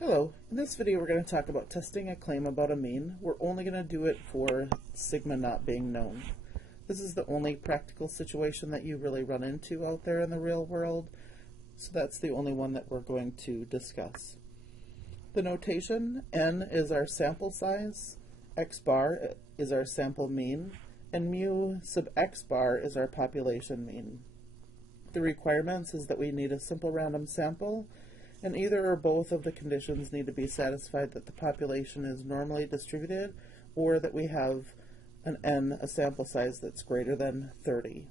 Hello, in this video we're going to talk about testing a claim about a mean. We're only going to do it for sigma not being known. This is the only practical situation that you really run into out there in the real world, so that's the only one that we're going to discuss. The notation, n is our sample size, x bar is our sample mean, and mu sub x bar is our population mean. The requirements is that we need a simple random sample, and either or both of the conditions need to be satisfied that the population is normally distributed or that we have an n, a sample size that's greater than 30.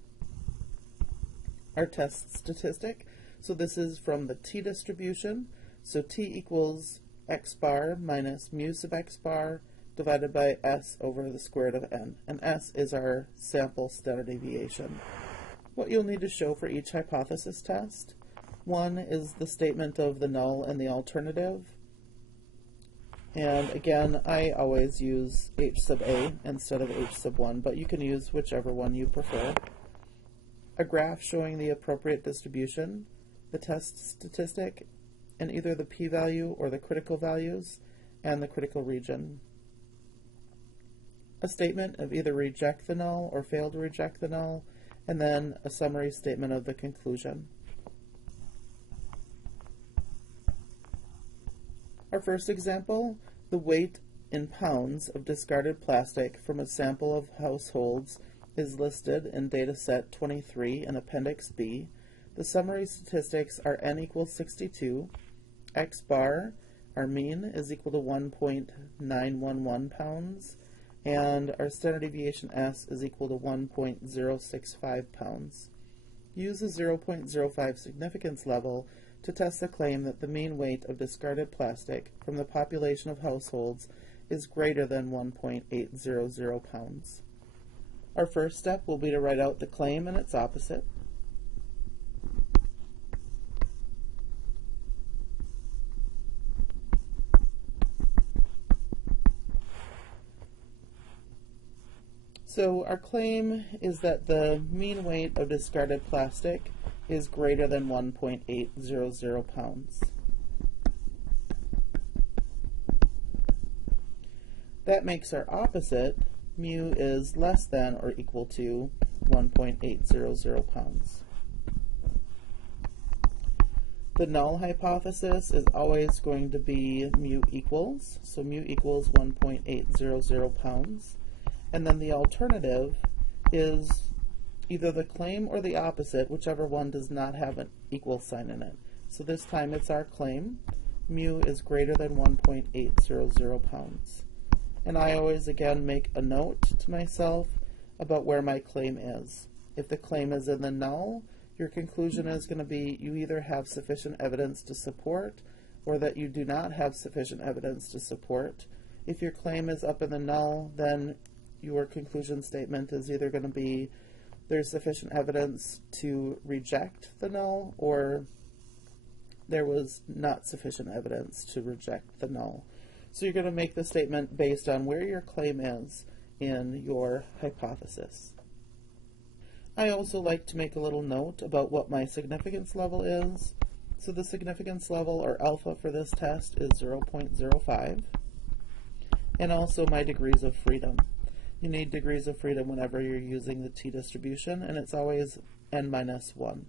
Our test statistic, so this is from the t-distribution, so t equals x bar minus mu sub x bar divided by s over the square root of n, and s is our sample standard deviation. What you'll need to show for each hypothesis test: one is the statement of the null and the alternative. And again, I always use h sub a instead of h sub 1, but you can use whichever one you prefer. A graph showing the appropriate distribution, the test statistic, and either the p-value or the critical values, and the critical region. A statement of either reject the null or fail to reject the null, and then a summary statement of the conclusion. Our first example, the weight in pounds of discarded plastic from a sample of households is listed in dataset 23 in Appendix B. The summary statistics are n equals 62, x bar, our mean, is equal to 1.911 pounds, and our standard deviation s is equal to 1.065 pounds. Use a 0.05 significance level to test the claim that the mean weight of discarded plastic from the population of households is greater than 1.800 pounds. Our first step will be to write out the claim and its opposite. So our claim is that the mean weight of discarded plastic is greater than 1.800 pounds. That makes our opposite, mu is less than or equal to 1.800 pounds. The null hypothesis is always going to be mu equals, so mu equals 1.800 pounds. And then the alternative is either the claim or the opposite, whichever one does not have an equal sign in it. So this time it's our claim. Mu is greater than 1.800 pounds. And I always, again, make a note to myself about where my claim is. If the claim is in the null, your conclusion is going to be you either have sufficient evidence to support or that you do not have sufficient evidence to support. If your claim is up in the null, then your conclusion statement is either going to be there's sufficient evidence to reject the null or there was not sufficient evidence to reject the null. So you're going to make the statement based on where your claim is in your hypothesis. I also like to make a little note about what my significance level is. So the significance level, or alpha, for this test is 0.05, and also my degrees of freedom. You need degrees of freedom whenever you're using the t-distribution, and it's always n minus 1.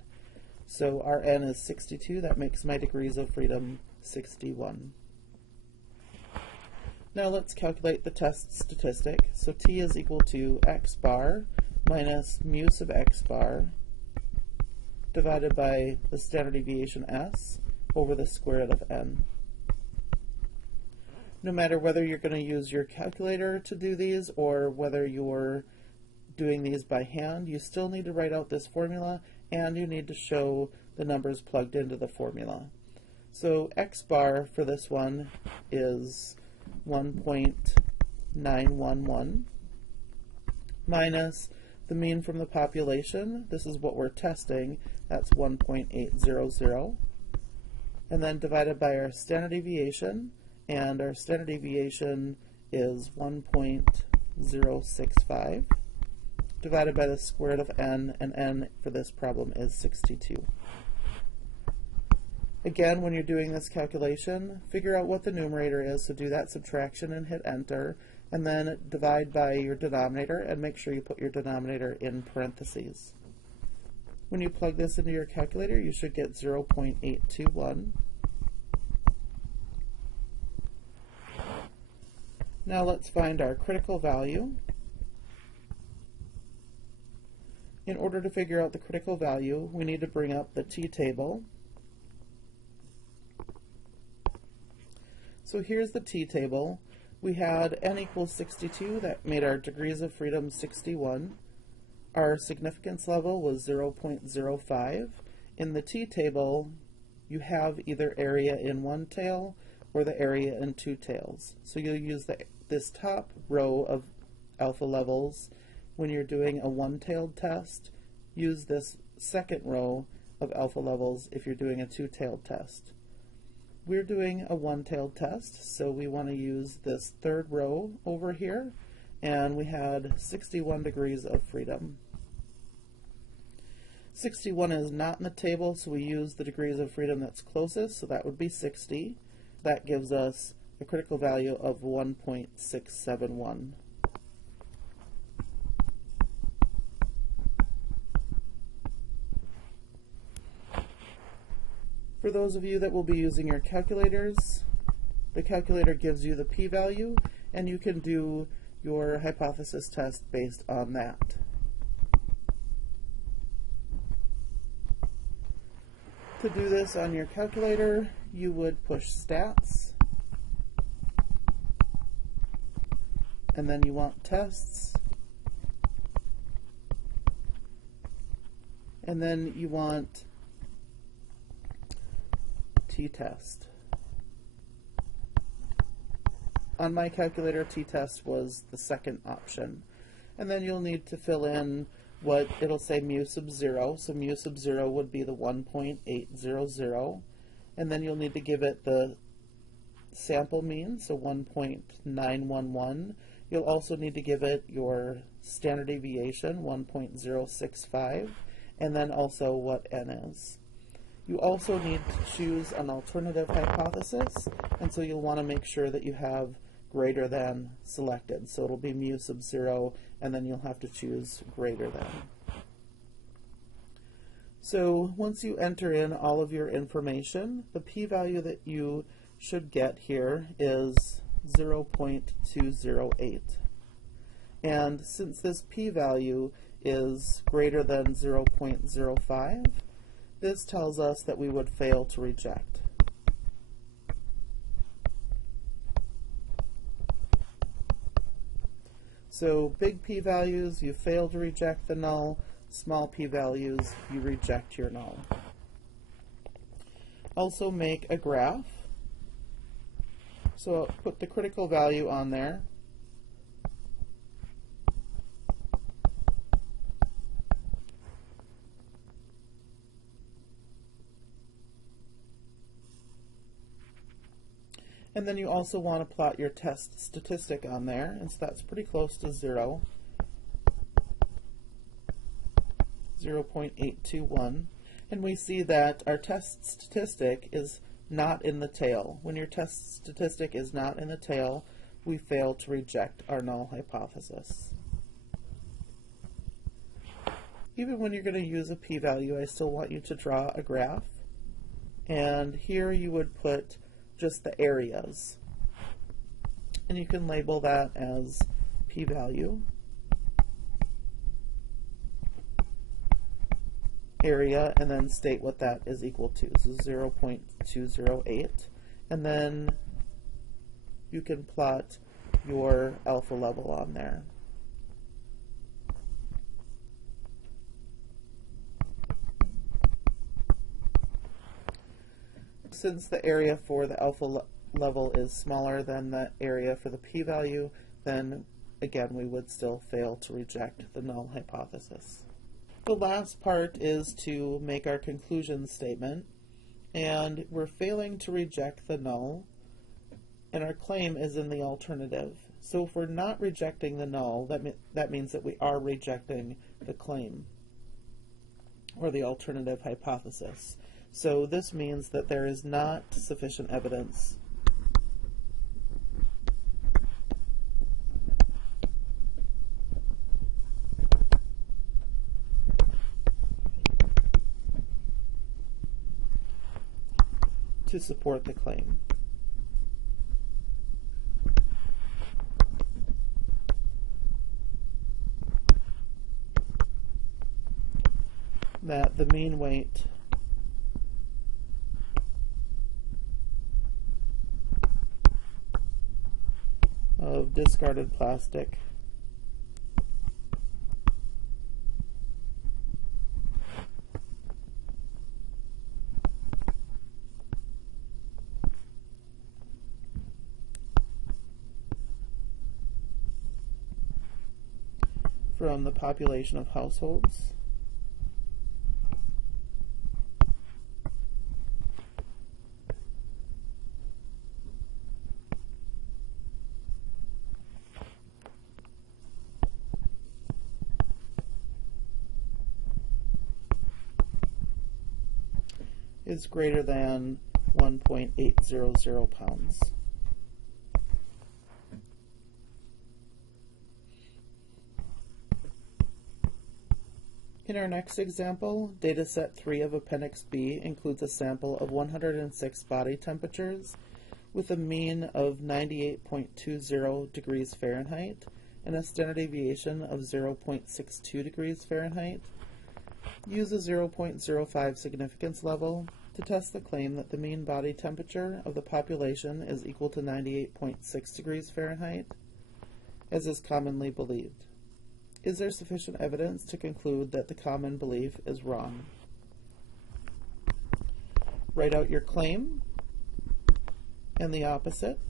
So our n is 62, that makes my degrees of freedom 61. Now let's calculate the test statistic. So t is equal to x bar minus mu sub x bar divided by the standard deviation s over the square root of n. No matter whether you're going to use your calculator to do these or whether you're doing these by hand, you still need to write out this formula and you need to show the numbers plugged into the formula. So x bar for this one is 1.911 minus the mean from the population. This is what we're testing. That's 1.800. And then divided by our standard deviation. And our standard deviation is 1.065 divided by the square root of n, and n for this problem is 62. Again, when you're doing this calculation, figure out what the numerator is, so do that subtraction and hit enter, and then divide by your denominator and make sure you put your denominator in parentheses. When you plug this into your calculator, you should get 0.821. Now let's find our critical value. In order to figure out the critical value, we need to bring up the t-table. So here's the t-table. We had n equals 62, that made our degrees of freedom 61. Our significance level was 0.05. In the t-table, you have either area in one tail or the area in two tails. So you'll use this top row of alpha levels when you're doing a one-tailed test. Use this second row of alpha levels if you're doing a two-tailed test. We're doing a one-tailed test, so we want to use this third row over here, and we had 61 degrees of freedom. 61 is not in the table, so we use the degrees of freedom that's closest, so that would be 60. That gives us a critical value of 1.671. For those of you that will be using your calculators, the calculator gives you the p-value, and you can do your hypothesis test based on that. To do this on your calculator, you would push stats, and then you want tests, and then you want t-test. On my calculator, t-test was the second option. And then you'll need to fill in what it'll say mu sub 0. So mu sub 0 would be the 1.800. And then you'll need to give it the sample mean, so 1.911. You'll also need to give it your standard deviation, 1.065, and then also what n is. You also need to choose an alternative hypothesis, and so you'll want to make sure that you have greater than selected. So it'll be mu sub 0, and then you'll have to choose greater than. So once you enter in all of your information, the p-value that you should get here is 0.208. And since this p-value is greater than 0.05, this tells us that we would fail to reject. So big p-values, you fail to reject the null. Small p-values, you reject your null. Also make a graph. So put the critical value on there. And then you also want to plot your test statistic on there, and so that's pretty close to 0, 0.821. And we see that our test statistic is not in the tail. When your test statistic is not in the tail, we fail to reject our null hypothesis. Even when you're going to use a p-value, I still want you to draw a graph. And here you would put just the areas. And you can label that as p-value, area, and then state what that is equal to. So 0.208. And then you can plot your alpha level on there. Since the area for the alpha level is smaller than the area for the p-value, then again we would still fail to reject the null hypothesis. The last part is to make our conclusion statement, and we're failing to reject the null, and our claim is in the alternative. So if we're not rejecting the null, that means that we are rejecting the claim or the alternative hypothesis. So this means that there is not sufficient evidence to support the claim. That the mean weight of discarded plastic from the population of households is greater than 1.800 pounds. In our next example, dataset 3 of Appendix B includes a sample of 106 body temperatures with a mean of 98.20 degrees Fahrenheit and a standard deviation of 0.62 degrees Fahrenheit. Use a 0.05 significance level to test the claim that the mean body temperature of the population is equal to 98.6 degrees Fahrenheit, as is commonly believed. Is there sufficient evidence to conclude that the common belief is wrong? Write out your claim and the opposite.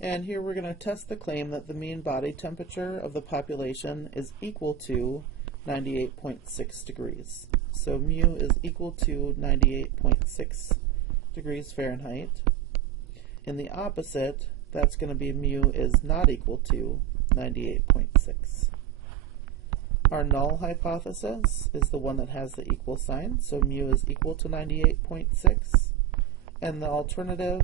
And here we're going to test the claim that the mean body temperature of the population is equal to 98.6 degrees. So mu is equal to 98.6 degrees Fahrenheit. In the opposite, that's going to be mu is not equal to 98.6. Our null hypothesis is the one that has the equal sign, so mu is equal to 98.6, and the alternative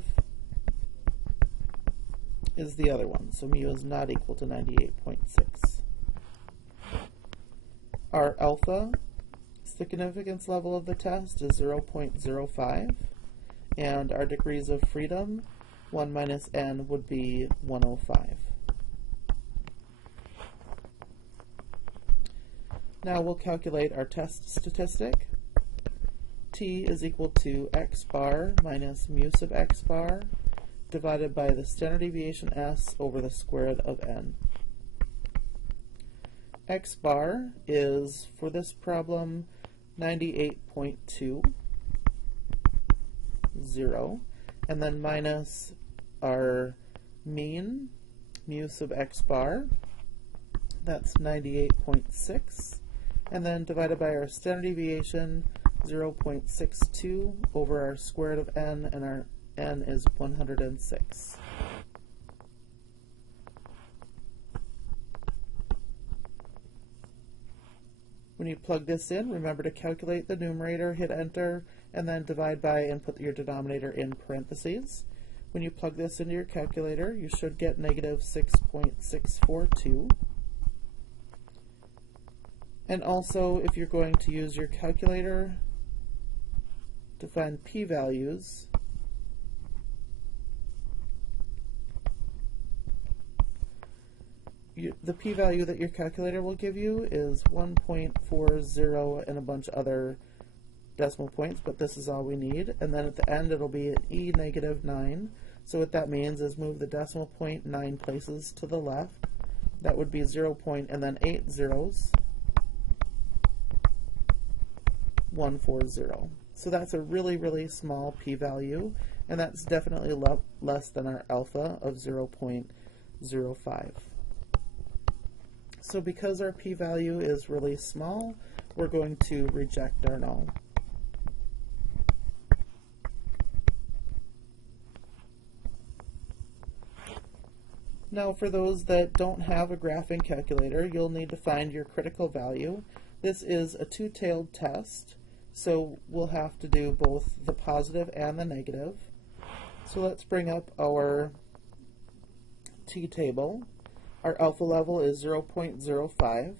is the other one, so mu is not equal to 98.6. Our alpha significance level of the test is 0.05, and our degrees of freedom, 1 minus n, would be 105. Now we'll calculate our test statistic. T is equal to x bar minus mu sub x bar divided by the standard deviation s over the square root of n. X bar is, for this problem, 98.20, and then minus our mean, mu sub x bar, that's 98.6, and then divided by our standard deviation, 0.62 over our square root of n, and our n is 106. When you plug this in, remember to calculate the numerator, hit enter, and then divide by and put your denominator in parentheses. When you plug this into your calculator, you should get negative 6.642. And also, if you're going to use your calculator to find p-values, the p-value that your calculator will give you is 1.40 and a bunch of other decimal points, but this is all we need. And then at the end it'll be at e negative 9. So what that means is move the decimal point 9 places to the left. That would be 0 point and then 8 zeros, 140. So that's a really, really small p-value, and that's definitely less than our alpha of 0.05. So because our p-value is really small, we're going to reject our null. Now for those that don't have a graphing calculator, you'll need to find your critical value. This is a two-tailed test, so we'll have to do both the positive and the negative. So let's bring up our t-table. Our alpha level is 0.05.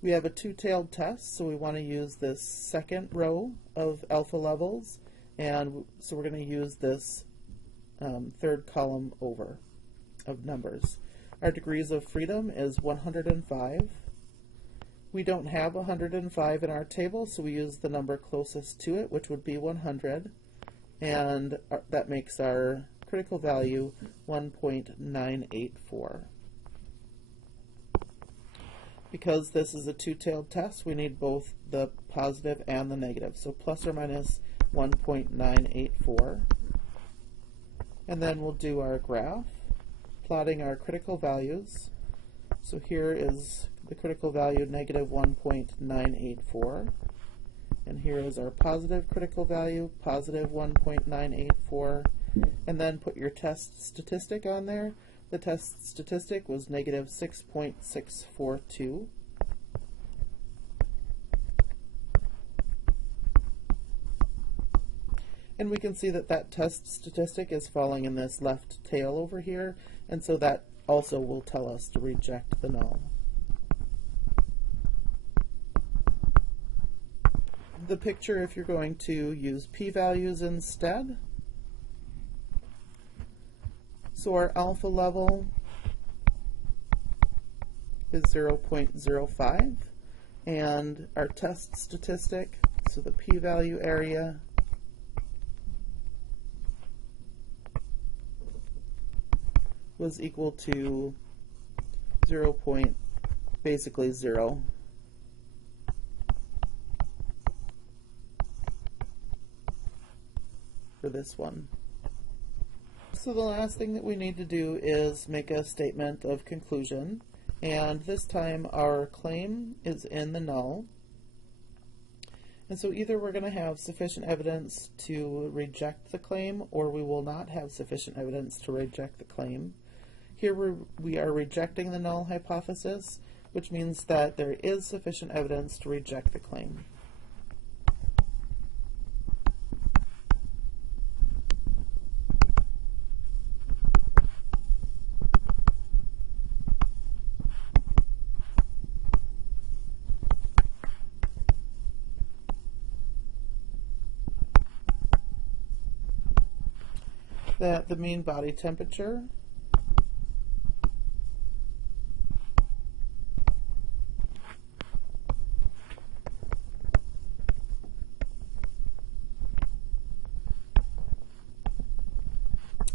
We have a two-tailed test, so we want to use this second row of alpha levels, and so we're going to use this third column over of numbers. Our degrees of freedom is 105. We don't have 105 in our table, so we use the number closest to it, which would be 100, and that makes our critical value 1.984. Because this is a two-tailed test, we need both the positive and the negative, so plus or minus 1.984. And then we'll do our graph, plotting our critical values. So here is the critical value, negative 1.984. And here is our positive critical value, positive 1.984. And then put your test statistic on there. The test statistic was negative 6.642. And we can see that that test statistic is falling in this left tail over here, and so that also will tell us to reject the null. The picture, if you're going to use p-values instead. So our alpha level is 0.05, and our test statistic, so the p-value area, was equal to basically 0. For this one. So the last thing that we need to do is make a statement of conclusion, and this time our claim is in the null. And so either we're going to have sufficient evidence to reject the claim, or we will not have sufficient evidence to reject the claim. Here we are rejecting the null hypothesis, which means that there is sufficient evidence to reject the claim. That the mean body temperature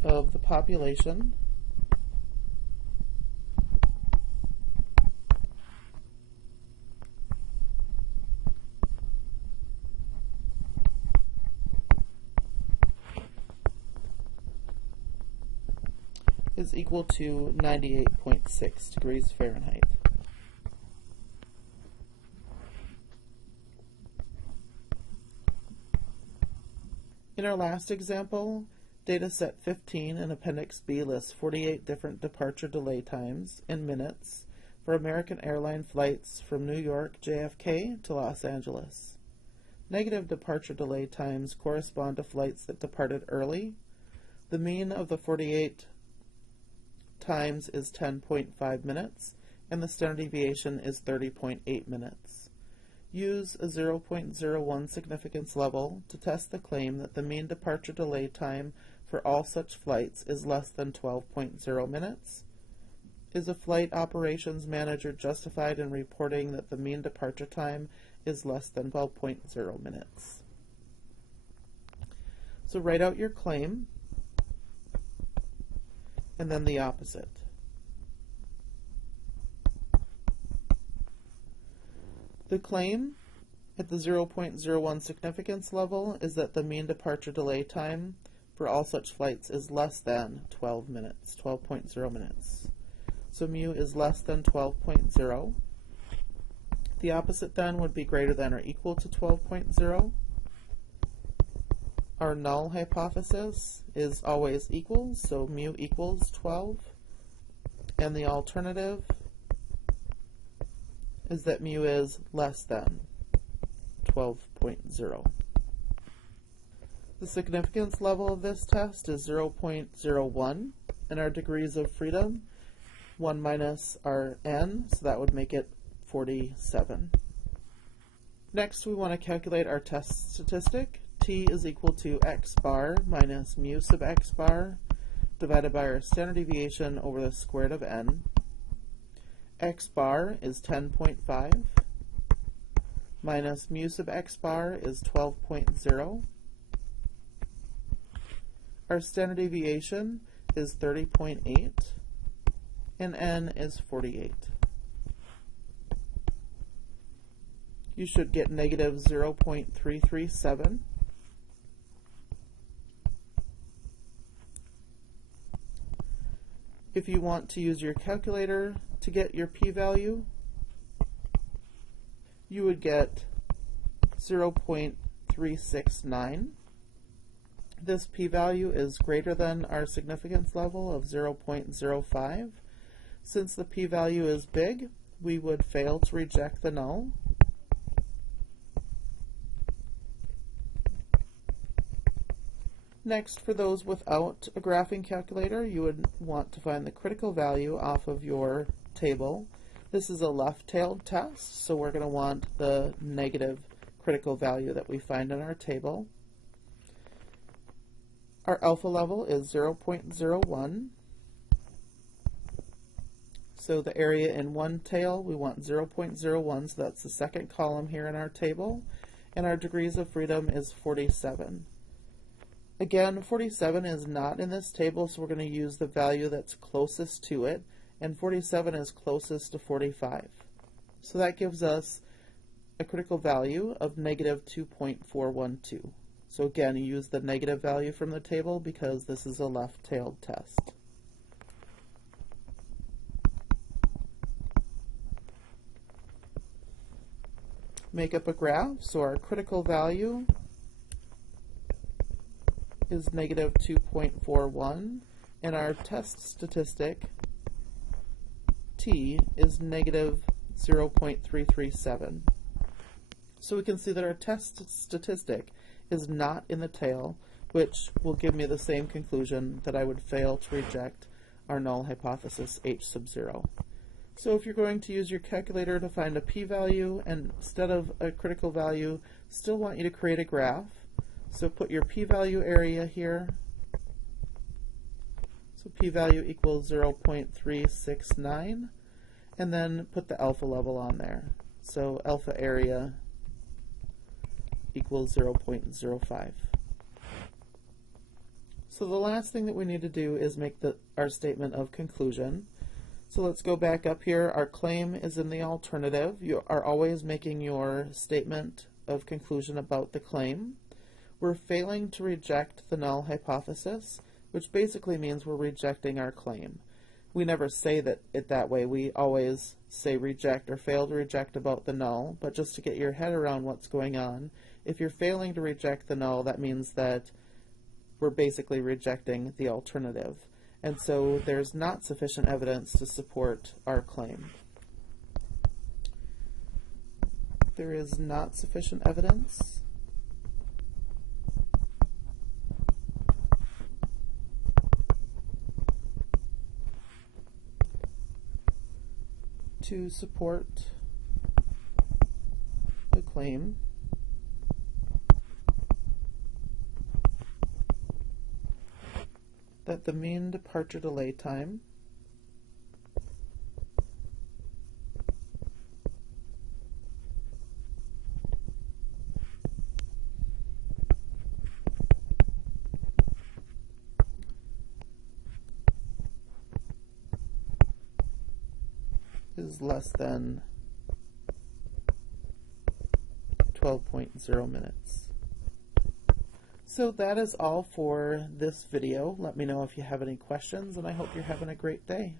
of the population is equal to 98.6 degrees Fahrenheit. In our last example, data set 15 in Appendix B lists 48 different departure delay times in minutes for American airline flights from New York JFK to Los Angeles. Negative departure delay times correspond to flights that departed early. The mean of the 48 times is 10.5 minutes, and the standard deviation is 30.8 minutes. Use a 0.01 significance level to test the claim that the mean departure delay time for all such flights is less than 12.0 minutes. Is a flight operations manager justified in reporting that the mean departure time is less than 12.0 minutes? So write out your claim, and then the opposite. The claim at the 0.01 significance level is that the mean departure delay time for all such flights is less than 12 minutes, 12.0 minutes. So mu is less than 12.0. The opposite then would be greater than or equal to 12.0. our null hypothesis is always equals, so mu equals 12, and the alternative is that mu is less than 12.0. The significance level of this test is 0.01, and our degrees of freedom, 1 minus our n, so that would make it 47. Next, we want to calculate our test statistic. T is equal to x bar minus mu sub x bar divided by our standard deviation over the square root of n. X bar is 10.5 minus mu sub x bar is 12.0. Our standard deviation is 30.8 and n is 48. You should get negative 0.337. If you want to use your calculator to get your p-value, you would get 0.369. This p-value is greater than our significance level of 0.05. Since the p-value is big, we would fail to reject the null. Next, for those without a graphing calculator, you would want to find the critical value off of your table. This is a left-tailed test, so we're going to want the negative critical value that we find in our table. Our alpha level is 0.01. So the area in one tail, we want 0.01, so that's the second column here in our table. And our degrees of freedom is 47. Again, 47 is not in this table, so we're going to use the value that's closest to it, and 47 is closest to 45. So that gives us a critical value of negative 2.412. So again, you use the negative value from the table because this is a left-tailed test. Make up a graph, so our critical value is negative 2.41, and our test statistic, t, is negative 0.337. So we can see that our test statistic is not in the tail, which will give me the same conclusion that I would fail to reject our null hypothesis h sub 0. So if you're going to use your calculator to find a p-value and instead of a critical value, still want you to create a graph. So put your p-value area here. So p-value equals 0.369, and then put the alpha level on there. So alpha area equals 0.05. So the last thing that we need to do is make our statement of conclusion. So let's go back up here. Our claim is in the alternative. You are always making your statement of conclusion about the claim. We're failing to reject the null hypothesis, which basically means we're rejecting our claim. We never say it that way. We always say reject or fail to reject about the null, but just to get your head around what's going on, if you're failing to reject the null, that means that we're basically rejecting the alternative. And so there's not sufficient evidence to support our claim. There is not sufficient evidence. To support the claim that the mean departure delay time is less than 12.0 minutes. So that is all for this video. Let me know if you have any questions, and I hope you're having a great day.